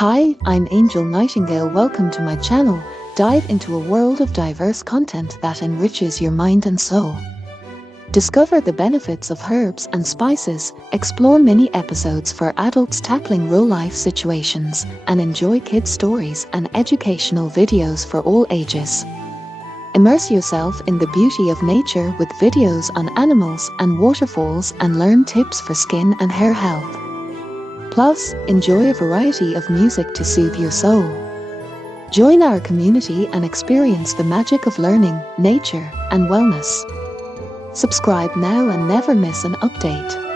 Hi, I'm Angel Nightingale. Welcome to my channel. Dive into a world of diverse content that enriches your mind and soul. Discover the benefits of herbs and spices, explore mini episodes for adults tackling real-life situations, and enjoy kids' stories and educational videos for all ages. Immerse yourself in the beauty of nature with videos on animals and waterfalls and learn tips for skin and hair health. Plus, enjoy a variety of music to soothe your soul. Join our community and experience the magic of learning, nature, and wellness. Subscribe now and never miss an update.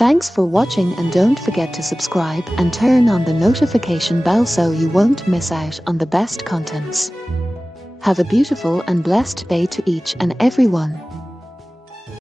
Thanks for watching, and don't forget to subscribe and turn on the notification bell so you won't miss out on the best contents. Have a beautiful and blessed day to each and everyone.